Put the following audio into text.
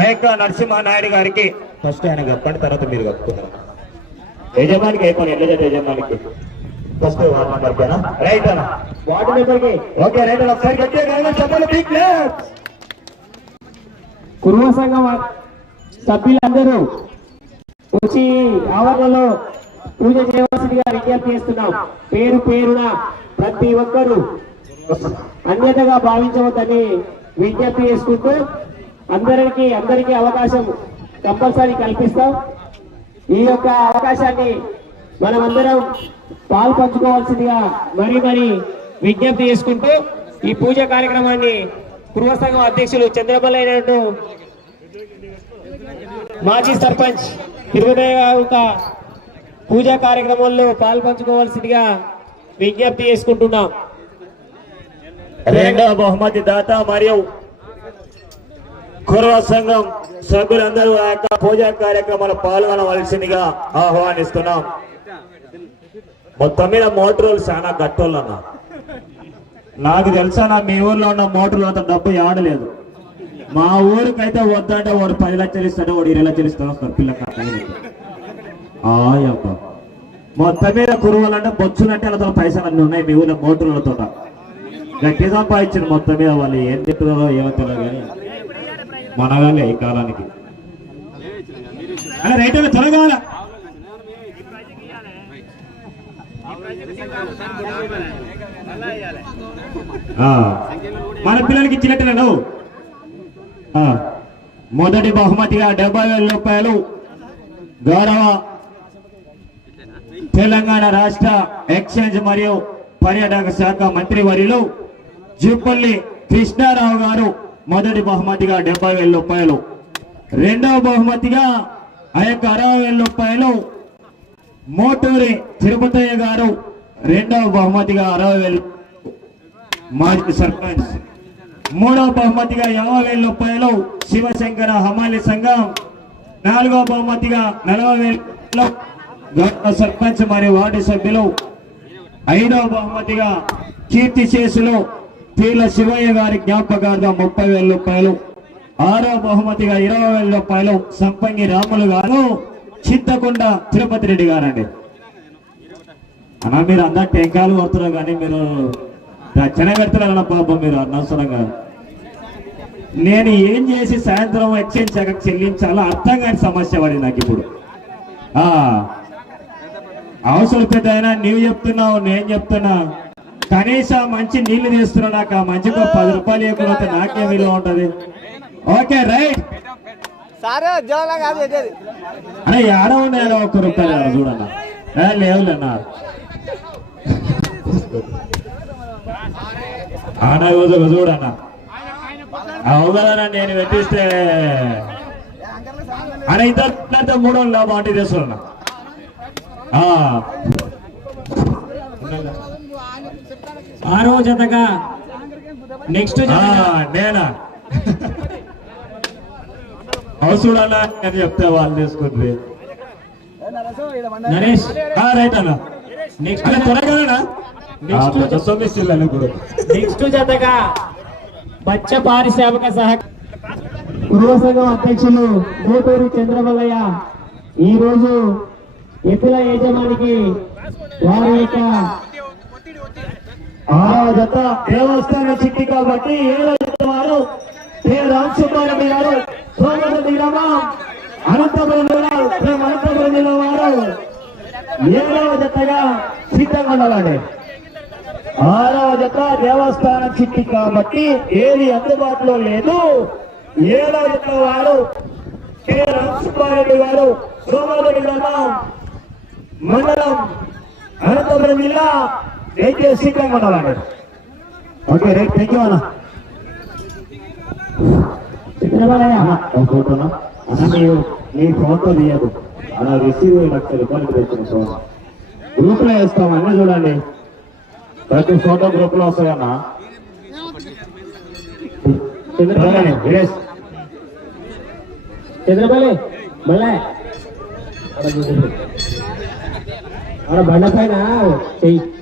ఆ యొక్క నరసింహనాయుడు గారికి ఫస్ట్ ఆయన కప్పండి తర్వాత మీరు కప్పుకున్నారు యజమానికి అయిపోయి ఎట్లా యజమానికి? ఫస్ట్ వార్డ్ నెంబర్ పైన రైట్ అన్న. వార్డు మెంబర్కి ఓకే రైట్ అన్న. ఒకసారి గట్టిగా కలగండి, చెప్పండి బిగ్ క్లాప్స్. కుటుంబ సంఘం సభ్యులందరూ వచ్చి ఆవరణలో పూజ చేయవలసిందిగా విజ్ఞప్తి చేస్తున్నాం. పేరు పేరున ప్రతి ఒక్కరూ అన్యతగా భావించవద్దని విజ్ఞప్తి చేసుకుంటూ అందరికి అందరికీ అవకాశం కంపల్సరీ కల్పిస్తాం. ఈ యొక్క అవకాశాన్ని మనమందరం పాలు పంచుకోవాల్సిందిగా మరీ మరీ విజ్ఞప్తి చేసుకుంటూ ఈ పూజ కార్యక్రమాన్ని పూర్వ అధ్యక్షులు చంద్రబల్ అయినట్టు మాజీ సర్పంచ్ తిరుగుదయ యొక్క పూజా కార్యక్రమంలో పాల్పంచుకోవాల్సిందిగా విజ్ఞప్తి చేసుకుంటున్నాం. రెండవ బహుమతి దాత మరియు కురవ సంఘం సభ్యులందరూ ఆ యొక్క పూజా కార్యక్రమాలు పాల్గొనవలసిందిగా ఆహ్వానిస్తున్నాం. మొత్తం మీద మోటార్లు చాలా గట్టోళ్ళు అన్న నాకు తెలుసా నా మీ ఊర్లో ఉన్న మోటార్లు అంత డబ్బు ఆడలేదు. మా ఊరికైతే వద్దంటే వాడు పది లక్షలు ఇస్తాడు వాడు ఇరవై లక్షలు ఇస్తాడు వస్తారు పిల్లకి ఆయప్ప మొత్తం మీద కురువాలంటే బొచ్చులంటే వాళ్ళతో పైసలు అన్నీ ఉన్నాయి మీ ఊర్లో మోటార్లతో గట్టి సంపాదించారు మొత్తం మీద వాళ్ళు. ఏం తింటున్నారో ఏమో తెలియదు కానీ. మనగాలి ఈ కాలానికి. అలా రైట్ త్వరగా మన పిల్లలకి ఇచ్చినట్టు మొదటి బహుమతిగా డెబ్బై వేల రూపాయలు గౌరవ తెలంగాణ రాష్ట్ర ఎక్స్చేంజ్ మరియు పర్యాటక శాఖ మంత్రి వర్యులు జూపల్లి కృష్ణారావు గారు మొదటి బహుమతిగా డెబ్బై వేల రూపాయలు. రెండవ బహుమతిగా ఆ యొక్క అరవై వేల రూపాయలు మోటూరి తిరుపతయ్య గారు. రెండవ బహుమతిగా అరవై వేలు మాజీ సర్పంచ్. మూడవ బహుమతిగా యాభై వేల రూపాయలు శివశంకర హమాలి సంఘం. నాలుగవ బహుమతిగా నలభై వేల గౌరవ సర్పంచ్ మరియు వార్డు సభ్యులు. ఐదవ బహుమతిగా కీర్తి చేసులు తీర్ల శివయ్య గారి జ్ఞాపకార్థం ముప్పై వేల రూపాయలు ఆరో బహుమతిగా ఇరవై వేల రూపాయలు సంపంగి రాములు గారు చింతకుండ తిరుపతి రెడ్డి గారండి. అన్నా మీరు అందరు టెంకాయలు కొడుతున్నారు కానీ మీరు రచన పెడుతున్నారు పాపం మీరు అనవసరంగా. నేను ఏం చేసి సాయంత్రం ఎక్స్చేంజ్ శాఖ చెల్లించాలో అర్థం కాని సమస్య పడింది నాకు ఇప్పుడు. ఆ అవసరం పెద్ద అయినా నీవు చెప్తున్నావు నేను చెప్తున్నా. కనీసం మంచి నీళ్ళు తీస్తున్నావు నాకు ఆ మంచిగా పది రూపాయలు ఇవ్వకపోతే నాకేం విలువ ఉంటది? Okay right. అరే ఏడ ఉన్నాయో ఒక్క రూపాయలు ఆడ చూడన్నా. లేవులేనా ఆడ చూడన్నా. అవు కదా నేను పెట్టిస్తే? అరే ఇద్దరు మూడు వందల బాటి చేస్తున్నా ఆ. ఆరో జతగా నెక్స్ట్ ఆ, నేనా? అవసరాలా అని చెప్తే వాళ్ళు తీసుకుంది. నరేష్. ఆ, రైట్ అన్న. నెక్స్ట్ త్వరగా నెక్స్ట్ జతగా బచ్చ పారిశ్రామిక సహ పూర్వ సంఘం అధ్యక్షులు గోటూరి చంద్రమల్లయ్య ఈ రోజు ఎద్దుల యజమానికి వారి యొక్క ఆ దేవస్థాన చిట్టి కాబట్టి ఏడో జత వారు కే రామ్ సుబ్బారెడ్డి గారు సోమరెడ్డి గ్రామం అనంతపురం జిల్లా అనంతపురం జిల్లా వారు ఏడవ జతగా సిద్ధంగా ఉండాలండి? ఆరవ జత దేవస్థానం చిట్టి కాబట్టి ఏది అందుబాటులో లేదు. ఏడవ జత వారు కె రామసుబ్బారెడ్డి గారు సోమరెడ్డి గ్రామం మండలం అనంతపురం జిల్లా దయచేసి సిద్ధంగా ఉండాలండి ఓకే రైట్ థ్యాంక్ యూ అన్న. ఫోటోనా అన్న మీరు నీ ఫోటో తీయదు అలా రిసీవ్ లక్ష రూపాయలు తెచ్చిన ఫోన్ గ్రూప్లో వేస్తాం అన్నీ చూడండి. ప్రతి ఫోటో గ్రూప్లో వస్తాయన్న. చంద్రమల్లి మళ్ళీ. బండ పైన చెయ్యి.